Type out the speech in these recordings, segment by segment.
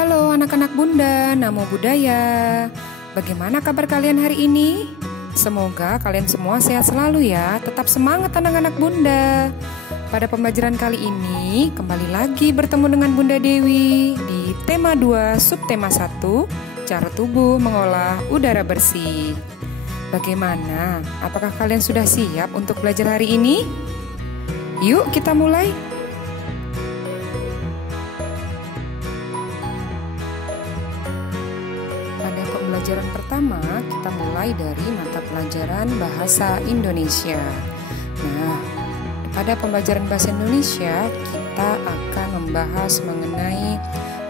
Halo anak-anak Bunda, Namo Buddhaya. Bagaimana kabar kalian hari ini? Semoga kalian semua sehat selalu ya. Tetap semangat anak-anak Bunda. Pada pembelajaran kali ini, kembali lagi bertemu dengan Bunda Dewi di tema 2, subtema 1, cara tubuh mengolah udara bersih. Bagaimana? Apakah kalian sudah siap untuk belajar hari ini? Yuk kita mulai. Pada pembelajaran pertama, kita mulai dari mata pelajaran Bahasa Indonesia. Nah, pada pembelajaran Bahasa Indonesia, kita akan membahas mengenai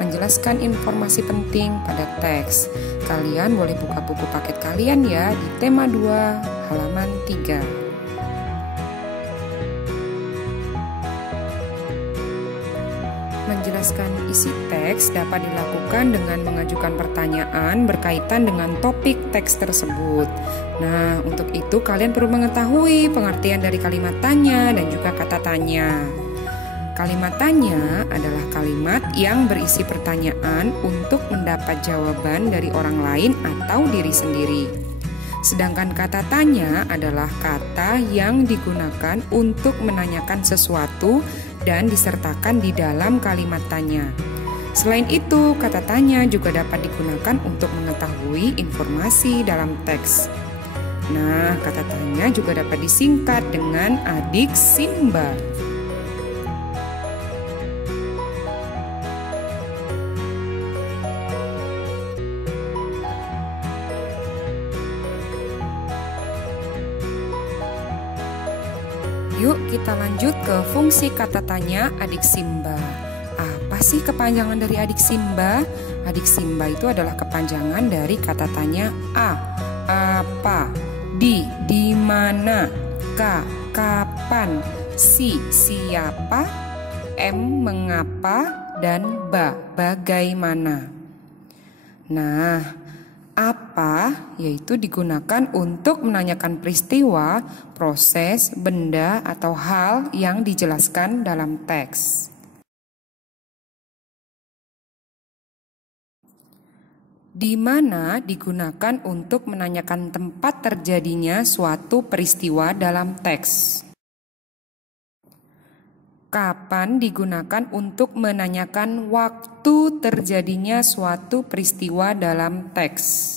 menjelaskan informasi penting pada teks. Kalian boleh buka buku paket kalian ya di tema 2, halaman 3. Menjelaskan isi teks dapat dilakukan dengan mengajukan pertanyaan berkaitan dengan topik teks tersebut. Nah, untuk itu kalian perlu mengetahui pengertian dari kalimat tanya dan juga kata tanya. Kalimat tanya adalah kalimat yang berisi pertanyaan untuk mendapat jawaban dari orang lain atau diri sendiri. Sedangkan kata tanya adalah kata yang digunakan untuk menanyakan sesuatu dan disertakan di dalam kalimat tanya. Selain itu, kata tanya juga dapat digunakan untuk mengetahui informasi dalam teks. Nah, kata tanya juga dapat disingkat dengan adik Simba. Yuk kita lanjut ke fungsi kata tanya adik Simba. Apa sih kepanjangan dari adik Simba? Adik Simba itu adalah kepanjangan dari kata tanya A, apa, di mana, K, kapan, si, siapa, M, mengapa, dan ba, bagaimana. Nah, apa yaitu digunakan untuk menanyakan peristiwa, proses, benda, atau hal yang dijelaskan dalam teks. Di mana digunakan untuk menanyakan tempat terjadinya suatu peristiwa dalam teks. Kapan digunakan untuk menanyakan waktu terjadinya suatu peristiwa dalam teks.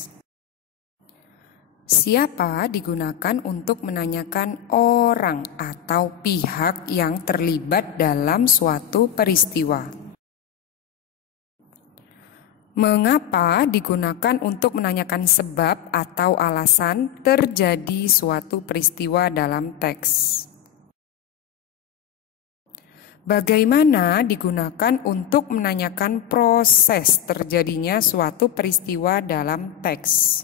Siapa digunakan untuk menanyakan orang atau pihak yang terlibat dalam suatu peristiwa. Mengapa digunakan untuk menanyakan sebab atau alasan terjadi suatu peristiwa dalam teks. Bagaimana digunakan untuk menanyakan proses terjadinya suatu peristiwa dalam teks.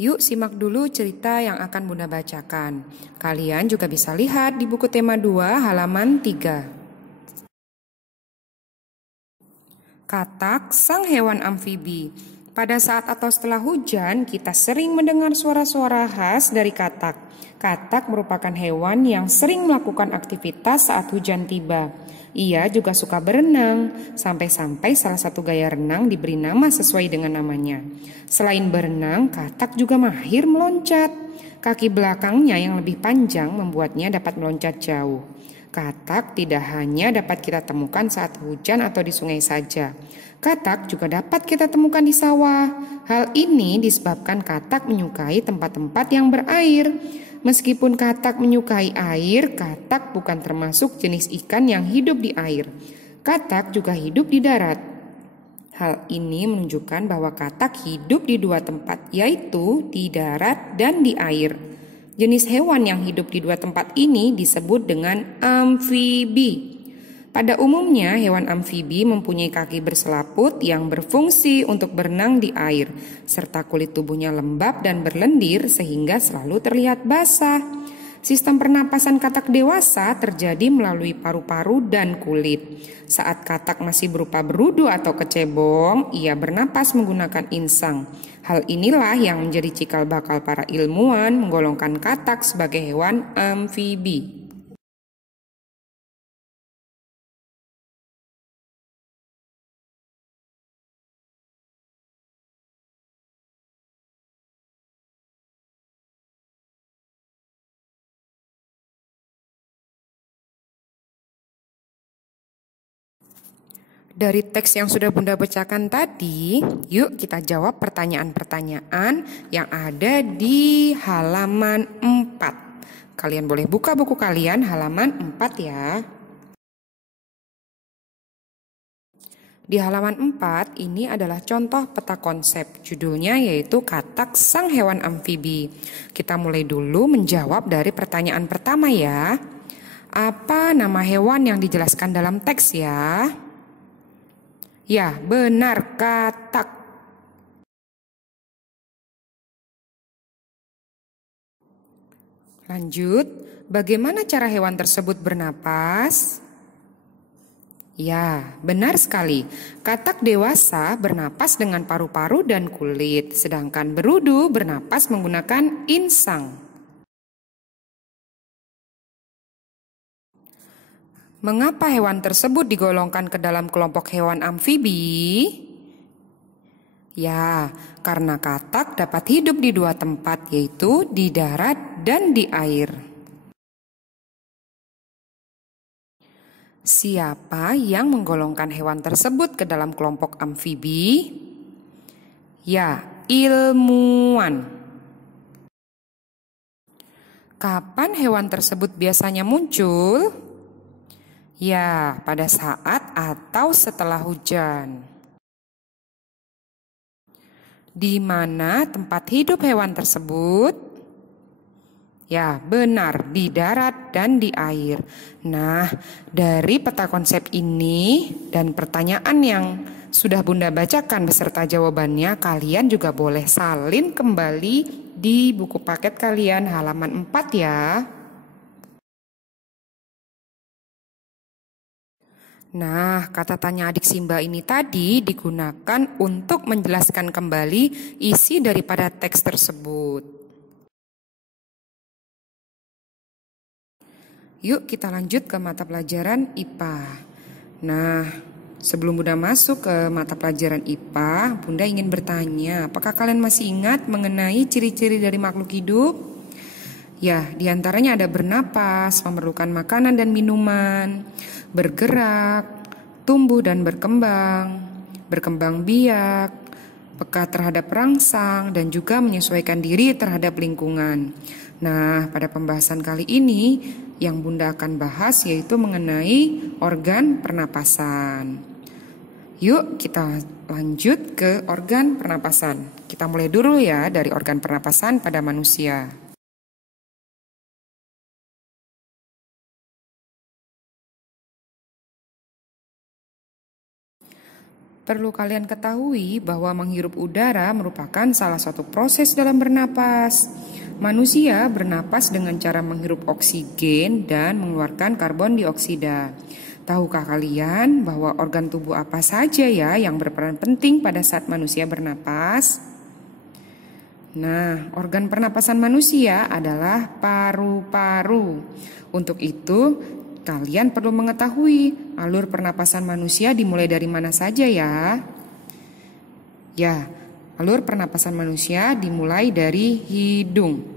Yuk simak dulu cerita yang akan Bunda bacakan. Kalian juga bisa lihat di buku tema 2 halaman 3. Katak sang hewan amfibi. Pada saat atau setelah hujan, kita sering mendengar suara-suara khas dari katak. Katak merupakan hewan yang sering melakukan aktivitas saat hujan tiba. Ia juga suka berenang, sampai-sampai salah satu gaya renang diberi nama sesuai dengan namanya. Selain berenang, katak juga mahir meloncat. Kaki belakangnya yang lebih panjang membuatnya dapat meloncat jauh. Katak tidak hanya dapat kita temukan saat hujan atau di sungai saja. Katak juga dapat kita temukan di sawah. Hal ini disebabkan katak menyukai tempat-tempat yang berair. Meskipun katak menyukai air, katak bukan termasuk jenis ikan yang hidup di air. Katak juga hidup di darat. Hal ini menunjukkan bahwa katak hidup di dua tempat, yaitu di darat dan di air. Jenis hewan yang hidup di dua tempat ini disebut dengan amfibi. Pada umumnya, hewan amfibi mempunyai kaki berselaput yang berfungsi untuk berenang di air, serta kulit tubuhnya lembab dan berlendir sehingga selalu terlihat basah. Sistem pernapasan katak dewasa terjadi melalui paru-paru dan kulit. Saat katak masih berupa berudu atau kecebong, ia bernapas menggunakan insang. Hal inilah yang menjadi cikal bakal para ilmuwan menggolongkan katak sebagai hewan amfibi. Dari teks yang sudah Bunda bacakan tadi, yuk kita jawab pertanyaan-pertanyaan yang ada di halaman 4. Kalian boleh buka buku kalian halaman 4 ya. Di halaman 4 ini adalah contoh peta konsep. Judulnya yaitu Katak Sang Hewan Amfibi. Kita mulai dulu menjawab dari pertanyaan pertama ya. Apa nama hewan yang dijelaskan dalam teks ya? Ya, benar, katak. Lanjut, bagaimana cara hewan tersebut bernapas? Ya, benar sekali. Katak dewasa bernapas dengan paru-paru dan kulit, sedangkan berudu bernapas menggunakan insang. Mengapa hewan tersebut digolongkan ke dalam kelompok hewan amfibi? Ya, karena katak dapat hidup di 2 tempat, yaitu di darat dan di air. Siapa yang menggolongkan hewan tersebut ke dalam kelompok amfibi? Ya, ilmuwan. Kapan hewan tersebut biasanya muncul? Ya, pada saat atau setelah hujan. Di mana tempat hidup hewan tersebut? Ya, benar, di darat dan di air. Nah, dari peta konsep ini dan pertanyaan yang sudah Bunda bacakan beserta jawabannya, kalian juga boleh salin kembali di buku paket kalian halaman 4 ya. Nah, kata tanya adik Simba ini tadi digunakan untuk menjelaskan kembali isi daripada teks tersebut. Yuk kita lanjut ke mata pelajaran IPA. Nah, sebelum Bunda masuk ke mata pelajaran IPA, Bunda ingin bertanya, apakah kalian masih ingat mengenai ciri-ciri dari makhluk hidup? Ya, diantaranya ada bernapas, memerlukan makanan dan minuman, bergerak, tumbuh dan berkembang, berkembang biak, peka terhadap rangsang, dan juga menyesuaikan diri terhadap lingkungan. Nah, pada pembahasan kali ini yang Bunda akan bahas yaitu mengenai organ pernapasan. Yuk kita lanjut ke organ pernapasan. Kita mulai dulu ya dari organ pernapasan pada manusia. Perlu kalian ketahui bahwa menghirup udara merupakan salah satu proses dalam bernapas. Manusia bernapas dengan cara menghirup oksigen dan mengeluarkan karbon dioksida. Tahukah kalian bahwa organ tubuh apa saja ya yang berperan penting pada saat manusia bernapas? Nah, organ pernapasan manusia adalah paru-paru. Untuk itu, kalian perlu mengetahui alur pernapasan manusia dimulai dari mana saja ya? Ya, alur pernapasan manusia dimulai dari hidung.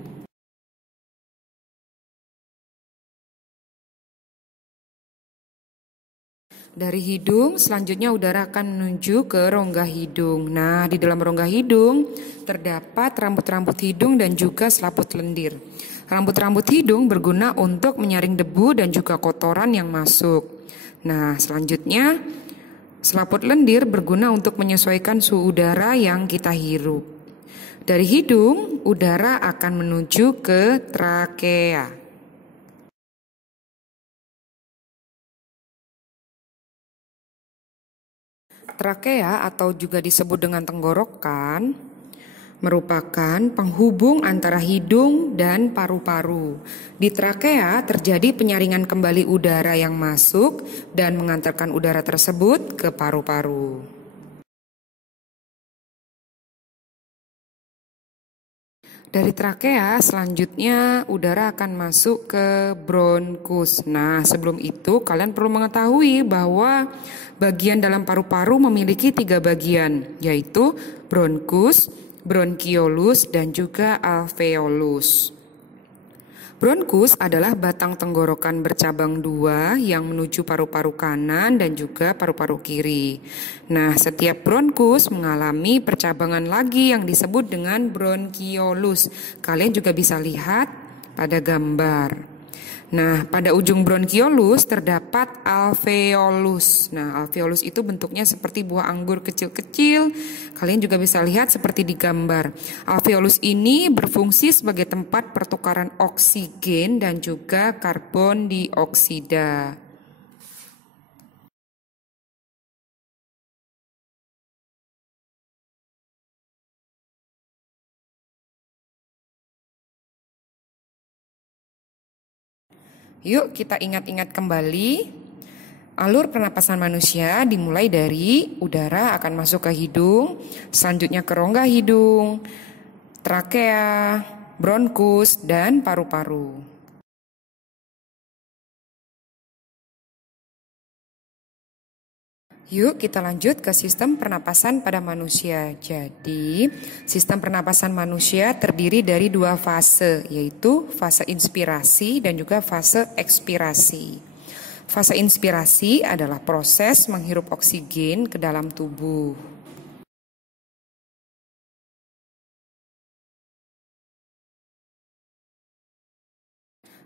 Dari hidung, selanjutnya udara akan menuju ke rongga hidung. Nah, di dalam rongga hidung terdapat rambut-rambut hidung dan juga selaput lendir. Rambut-rambut hidung berguna untuk menyaring debu dan juga kotoran yang masuk. Nah, selanjutnya selaput lendir berguna untuk menyesuaikan suhu udara yang kita hirup. Dari hidung, udara akan menuju ke trakea. Trakea atau juga disebut dengan tenggorokan merupakan penghubung antara hidung dan paru-paru. Di trakea terjadi penyaringan kembali udara yang masuk dan mengantarkan udara tersebut ke paru-paru. Dari trakea selanjutnya udara akan masuk ke bronkus. Nah, sebelum itu kalian perlu mengetahui bahwa bagian dalam paru-paru memiliki 3 bagian, yaitu bronkus, bronkiolus, dan juga alveolus. Bronkus adalah batang tenggorokan bercabang dua yang menuju paru-paru kanan dan juga paru-paru kiri. Nah, setiap bronkus mengalami percabangan lagi yang disebut dengan bronkiolus. Kalian juga bisa lihat pada gambar. Nah, pada ujung bronkiolus terdapat alveolus. Nah, alveolus itu bentuknya seperti buah anggur kecil-kecil. Kalian juga bisa lihat seperti di gambar. Alveolus ini berfungsi sebagai tempat pertukaran oksigen dan juga karbon dioksida. Yuk kita ingat-ingat kembali. Alur pernapasan manusia dimulai dari udara akan masuk ke hidung, selanjutnya ke rongga hidung, trakea, bronkus, dan paru-paru. Yuk kita lanjut ke sistem pernapasan pada manusia. Jadi, sistem pernapasan manusia terdiri dari dua fase, yaitu fase inspirasi dan juga fase ekspirasi. Fase inspirasi adalah proses menghirup oksigen ke dalam tubuh.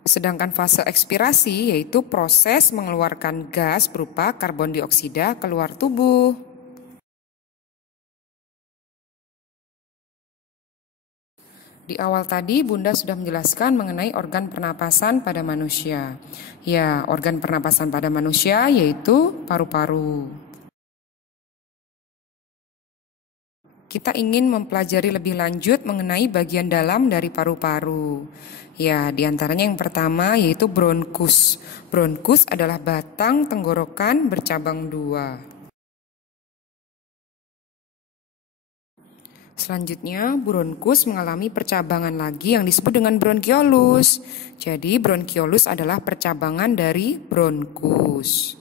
Sedangkan fase ekspirasi yaitu proses mengeluarkan gas berupa karbon dioksida keluar tubuh. Di awal tadi Bunda sudah menjelaskan mengenai organ pernapasan pada manusia. Ya, organ pernapasan pada manusia yaitu paru-paru. Kita ingin mempelajari lebih lanjut mengenai bagian dalam dari paru-paru. Ya, diantaranya yang pertama yaitu bronkus. Bronkus adalah batang tenggorokan bercabang dua. Selanjutnya, bronkus mengalami percabangan lagi yang disebut dengan bronkiolus. Jadi, bronkiolus adalah percabangan dari bronkus.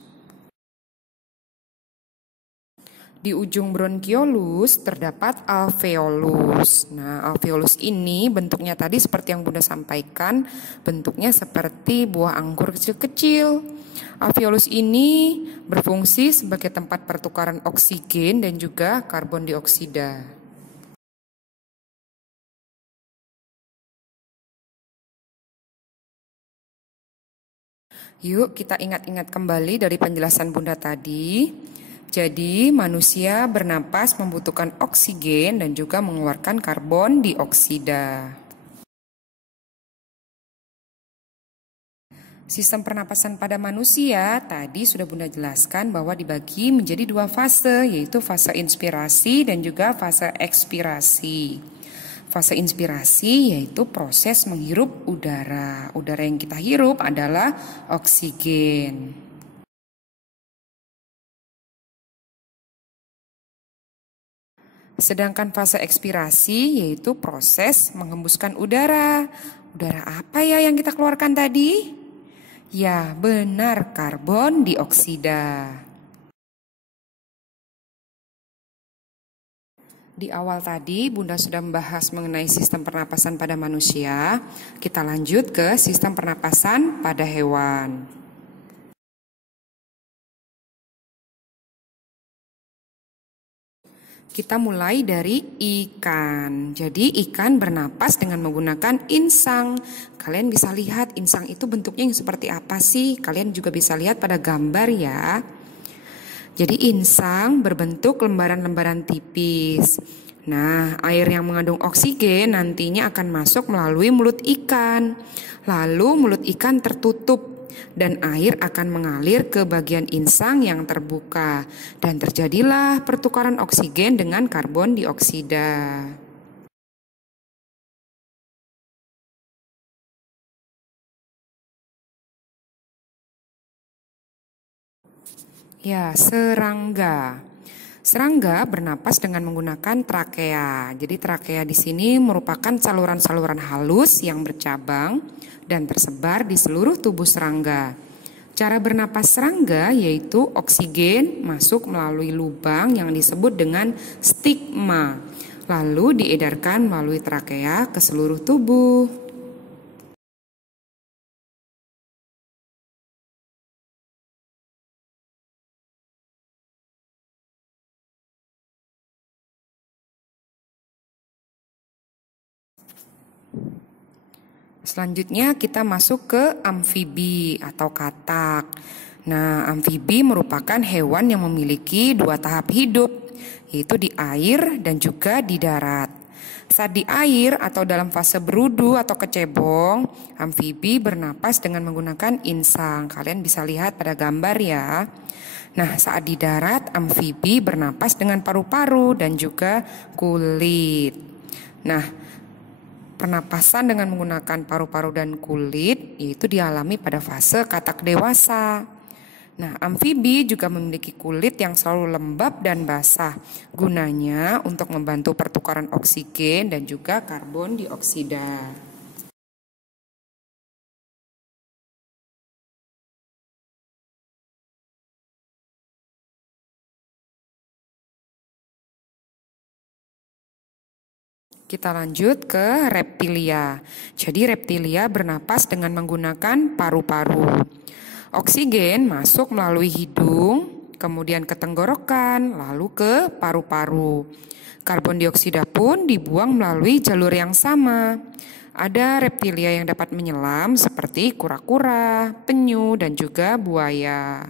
Di ujung bronkiolus terdapat alveolus. Nah, alveolus ini bentuknya tadi seperti yang Bunda sampaikan, bentuknya seperti buah anggur kecil-kecil. Alveolus ini berfungsi sebagai tempat pertukaran oksigen dan juga karbon dioksida. Yuk kita ingat-ingat kembali dari penjelasan Bunda tadi. Jadi manusia bernapas membutuhkan oksigen dan juga mengeluarkan karbon dioksida. Sistem pernapasan pada manusia tadi sudah Bunda jelaskan bahwa dibagi menjadi dua fase, yaitu fase inspirasi dan juga fase ekspirasi. Fase inspirasi yaitu proses menghirup udara. Udara yang kita hirup adalah oksigen. Sedangkan fase ekspirasi yaitu proses menghembuskan udara. Udara apa ya yang kita keluarkan tadi? Ya, benar, karbon dioksida. Di awal tadi Bunda sudah membahas mengenai sistem pernapasan pada manusia. Kita lanjut ke sistem pernapasan pada hewan. Kita mulai dari ikan. Jadi ikan bernapas dengan menggunakan insang. Kalian bisa lihat insang itu bentuknya yang seperti apa sih? Kalian juga bisa lihat pada gambar ya. Jadi insang berbentuk lembaran-lembaran tipis. Nah, air yang mengandung oksigen nantinya akan masuk melalui mulut ikan. Lalu mulut ikan tertutup dan air akan mengalir ke bagian insang yang terbuka dan terjadilah pertukaran oksigen dengan karbon dioksida. Ya, serangga. Serangga bernapas dengan menggunakan trakea. Jadi trakea di sini merupakan saluran-saluran halus yang bercabang dan tersebar di seluruh tubuh serangga. Cara bernapas serangga yaitu oksigen masuk melalui lubang yang disebut dengan stigma, lalu diedarkan melalui trakea ke seluruh tubuh. Selanjutnya kita masuk ke amfibi atau katak. Nah, amfibi merupakan hewan yang memiliki dua tahap hidup, yaitu di air dan juga di darat. Saat di air atau dalam fase berudu atau kecebong, amfibi bernapas dengan menggunakan insang. Kalian bisa lihat pada gambar ya. Nah, saat di darat, amfibi bernapas dengan paru-paru dan juga kulit. Nah, pernapasan dengan menggunakan paru-paru dan kulit yaitu dialami pada fase katak dewasa. Nah, amfibi juga memiliki kulit yang selalu lembab dan basah, gunanya untuk membantu pertukaran oksigen dan juga karbon dioksida. Kita lanjut ke reptilia. Jadi reptilia bernapas dengan menggunakan paru-paru. Oksigen masuk melalui hidung, kemudian ke tenggorokan, lalu ke paru-paru. Karbon dioksida pun dibuang melalui jalur yang sama. Ada reptilia yang dapat menyelam seperti kura-kura, penyu, dan juga buaya.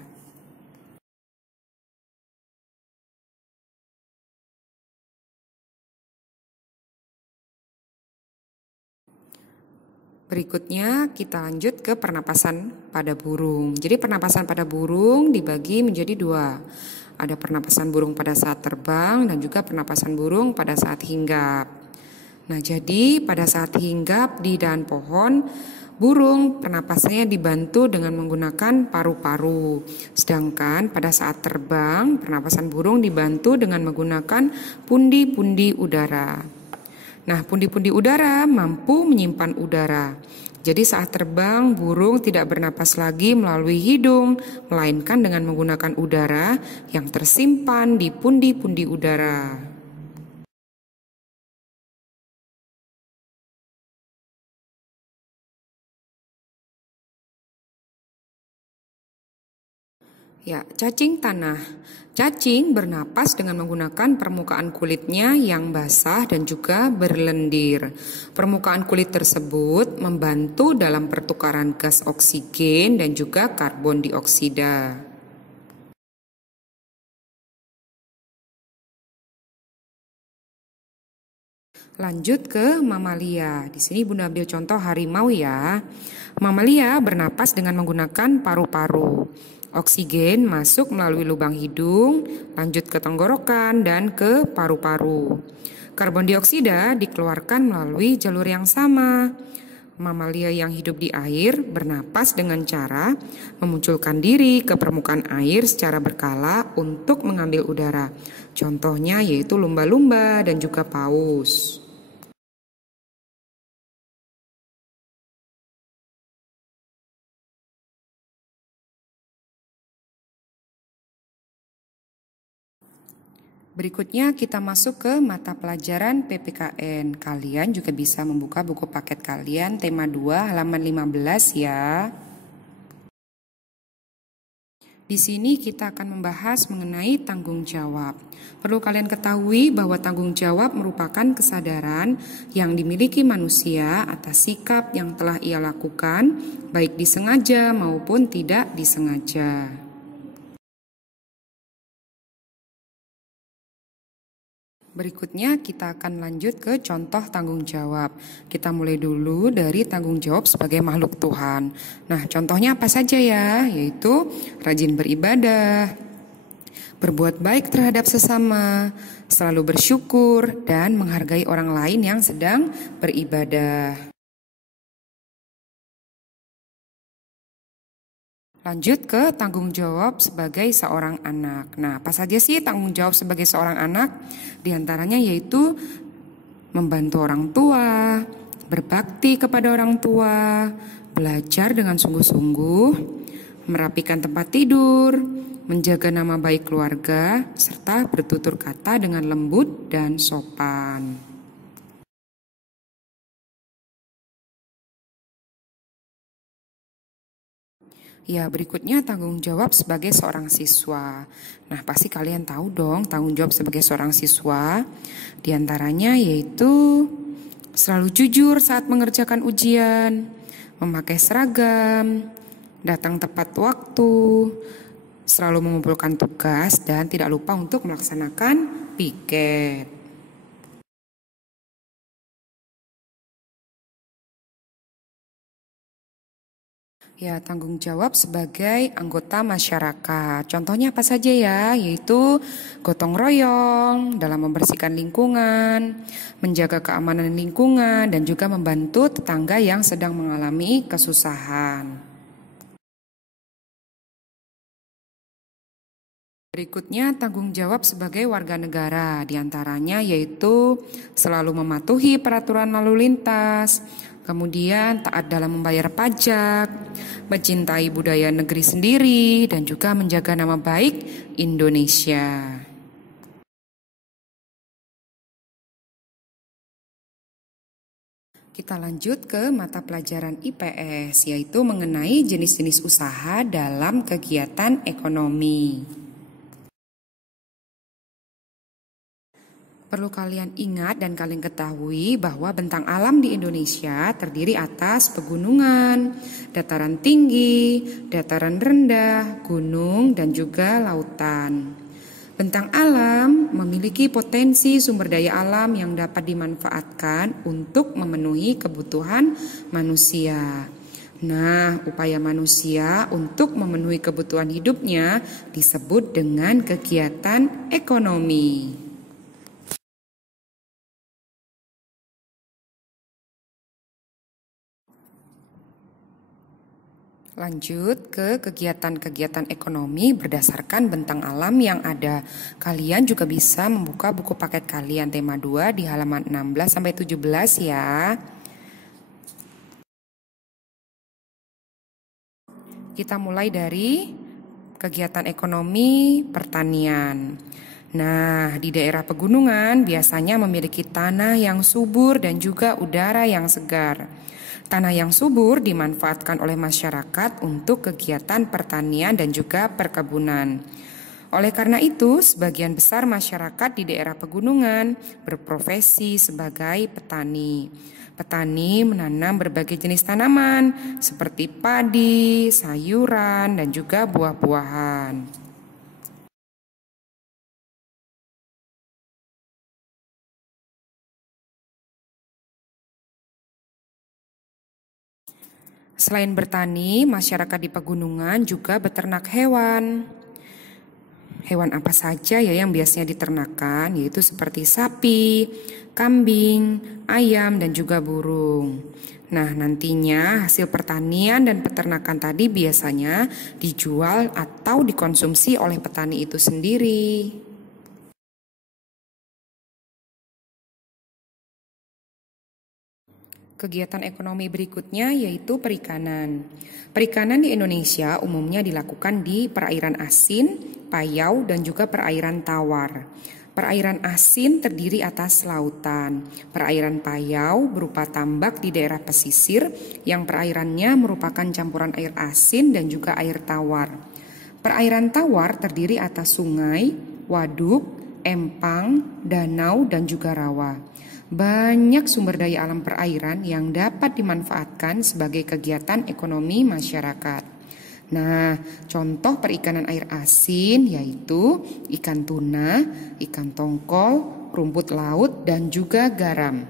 Berikutnya kita lanjut ke pernapasan pada burung. Jadi pernapasan pada burung dibagi menjadi dua. Ada pernapasan burung pada saat terbang dan juga pernapasan burung pada saat hinggap. Nah, jadi pada saat hinggap di dahan pohon, burung pernapasannya dibantu dengan menggunakan paru-paru. Sedangkan pada saat terbang, pernapasan burung dibantu dengan menggunakan pundi-pundi udara. Nah, pundi-pundi udara mampu menyimpan udara. Jadi saat terbang, burung tidak bernapas lagi melalui hidung, melainkan dengan menggunakan udara yang tersimpan di pundi-pundi udara. Ya, cacing tanah. Cacing bernapas dengan menggunakan permukaan kulitnya yang basah dan juga berlendir. Permukaan kulit tersebut membantu dalam pertukaran gas oksigen dan juga karbon dioksida. Lanjut ke mamalia. Di sini Bunda ambil contoh harimau ya. Mamalia bernapas dengan menggunakan paru-paru. Oksigen masuk melalui lubang hidung, lanjut ke tenggorokan dan ke paru-paru. Karbon dioksida dikeluarkan melalui jalur yang sama. Mamalia yang hidup di air bernapas dengan cara memunculkan diri ke permukaan air secara berkala untuk mengambil udara. Contohnya yaitu lumba-lumba dan juga paus. Berikutnya kita masuk ke mata pelajaran PPKN. Kalian juga bisa membuka buku paket kalian tema 2 halaman 15 ya. Di sini kita akan membahas mengenai tanggung jawab. Perlu kalian ketahui bahwa tanggung jawab merupakan kesadaran yang dimiliki manusia atas sikap yang telah ia lakukan, baik disengaja maupun tidak disengaja. Berikutnya kita akan lanjut ke contoh tanggung jawab. Kita mulai dulu dari tanggung jawab sebagai makhluk Tuhan. Nah, contohnya apa saja ya? Yaitu rajin beribadah, berbuat baik terhadap sesama, selalu bersyukur, dan menghargai orang lain yang sedang beribadah. Lanjut ke tanggung jawab sebagai seorang anak. Nah, apa saja sih tanggung jawab sebagai seorang anak? Di antaranya yaitu membantu orang tua, berbakti kepada orang tua, belajar dengan sungguh-sungguh, merapikan tempat tidur, menjaga nama baik keluarga, serta bertutur kata dengan lembut dan sopan. Ya, berikutnya tanggung jawab sebagai seorang siswa. Nah, pasti kalian tahu dong tanggung jawab sebagai seorang siswa. Di antaranya yaitu selalu jujur saat mengerjakan ujian, memakai seragam, datang tepat waktu, selalu mengumpulkan tugas, dan tidak lupa untuk melaksanakan piket. Ya, tanggung jawab sebagai anggota masyarakat. Contohnya apa saja ya? Yaitu gotong royong dalam membersihkan lingkungan, menjaga keamanan lingkungan, dan juga membantu tetangga yang sedang mengalami kesusahan. Berikutnya, tanggung jawab sebagai warga negara, diantaranya yaitu selalu mematuhi peraturan lalu lintas, kemudian taat dalam membayar pajak, mencintai budaya negeri sendiri, dan juga menjaga nama baik Indonesia. Kita lanjut ke mata pelajaran IPS, yaitu mengenai jenis-jenis usaha dalam kegiatan ekonomi. Perlu kalian ingat dan kalian ketahui bahwa bentang alam di Indonesia terdiri atas pegunungan, dataran tinggi, dataran rendah, gunung, dan juga lautan. Bentang alam memiliki potensi sumber daya alam yang dapat dimanfaatkan untuk memenuhi kebutuhan manusia. Nah, upaya manusia untuk memenuhi kebutuhan hidupnya disebut dengan kegiatan ekonomi. Lanjut ke kegiatan-kegiatan ekonomi berdasarkan bentang alam yang ada. Kalian juga bisa membuka buku paket kalian tema 2 di halaman 16-17 ya. Kita mulai dari kegiatan ekonomi pertanian. Nah, di daerah pegunungan biasanya memiliki tanah yang subur dan juga udara yang segar. Tanah yang subur dimanfaatkan oleh masyarakat untuk kegiatan pertanian dan juga perkebunan. Oleh karena itu, sebagian besar masyarakat di daerah pegunungan berprofesi sebagai petani. Petani menanam berbagai jenis tanaman seperti padi, sayuran, dan juga buah-buahan. Selain bertani, masyarakat di pegunungan juga beternak hewan. Hewan apa saja ya yang biasanya diternakan, yaitu seperti sapi, kambing, ayam, dan juga burung. Nah, nantinya hasil pertanian dan peternakan tadi biasanya dijual atau dikonsumsi oleh petani itu sendiri. Kegiatan ekonomi berikutnya yaitu perikanan. Perikanan di Indonesia umumnya dilakukan di perairan asin, payau, dan juga perairan tawar. Perairan asin terdiri atas lautan. Perairan payau berupa tambak di daerah pesisir yang perairannya merupakan campuran air asin dan juga air tawar. Perairan tawar terdiri atas sungai, waduk, empang, danau, dan juga rawa. Banyak sumber daya alam perairan yang dapat dimanfaatkan sebagai kegiatan ekonomi masyarakat. Nah, contoh perikanan air asin yaitu ikan tuna, ikan tongkol, rumput laut, dan juga garam.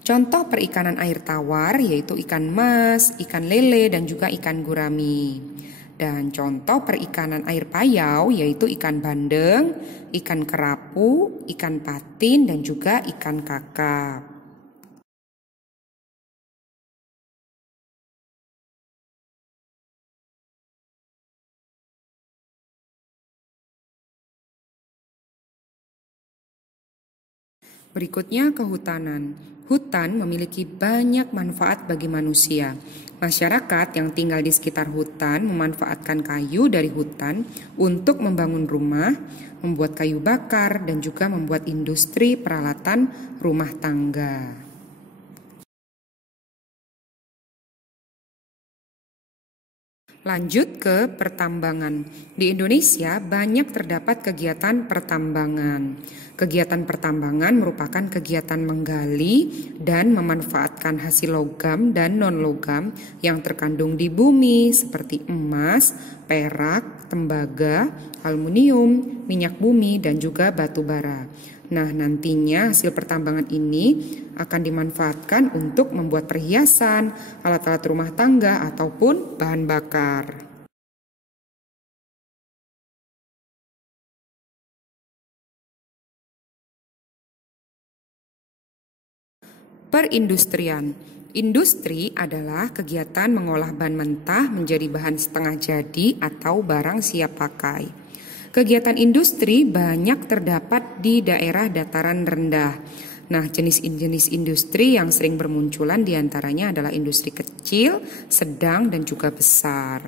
Contoh perikanan air tawar yaitu ikan mas, ikan lele, dan juga ikan gurami. Dan contoh perikanan air payau yaitu ikan bandeng, ikan kerapu, ikan patin, dan juga ikan kakap. Berikutnya kehutanan. Hutan memiliki banyak manfaat bagi manusia. Masyarakat yang tinggal di sekitar hutan memanfaatkan kayu dari hutan untuk membangun rumah, membuat kayu bakar, dan juga membuat industri peralatan rumah tangga. Lanjut ke pertambangan. Di Indonesia banyak terdapat kegiatan pertambangan. Kegiatan pertambangan merupakan kegiatan menggali dan memanfaatkan hasil logam dan non-logam yang terkandung di bumi seperti emas, perak, tembaga, aluminium, minyak bumi, dan juga batu bara. Nah, nantinya hasil pertambangan ini akan dimanfaatkan untuk membuat perhiasan, alat-alat rumah tangga, ataupun bahan bakar. Perindustrian. Industri adalah kegiatan mengolah bahan mentah menjadi bahan setengah jadi atau barang siap pakai. Kegiatan industri banyak terdapat di daerah dataran rendah. Nah, jenis-jenis industri yang sering bermunculan diantaranya adalah industri kecil, sedang, dan juga besar.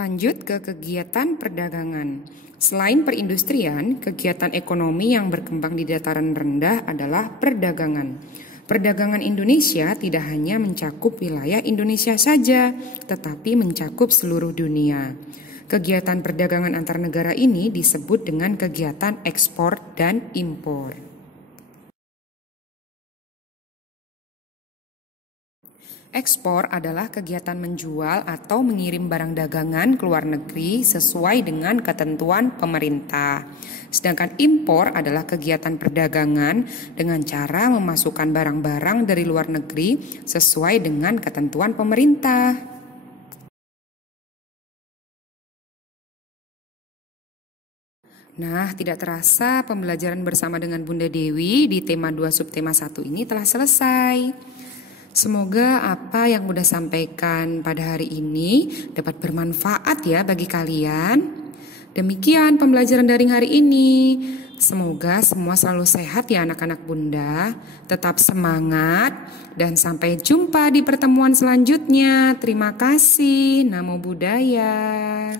Lanjut ke kegiatan perdagangan. Selain perindustrian, kegiatan ekonomi yang berkembang di dataran rendah adalah perdagangan. Perdagangan Indonesia tidak hanya mencakup wilayah Indonesia saja, tetapi mencakup seluruh dunia. Kegiatan perdagangan antar negara ini disebut dengan kegiatan ekspor dan impor. Ekspor adalah kegiatan menjual atau mengirim barang dagangan ke luar negeri sesuai dengan ketentuan pemerintah. Sedangkan impor adalah kegiatan perdagangan dengan cara memasukkan barang-barang dari luar negeri sesuai dengan ketentuan pemerintah. Nah, tidak terasa pembelajaran bersama dengan Bunda Dewi di tema 2 subtema 1 ini telah selesai. Semoga apa yang Bunda sampaikan pada hari ini dapat bermanfaat ya bagi kalian. Demikian pembelajaran daring hari ini. Semoga semua selalu sehat ya anak-anak Bunda. Tetap semangat dan sampai jumpa di pertemuan selanjutnya. Terima kasih. Namo Buddhaya.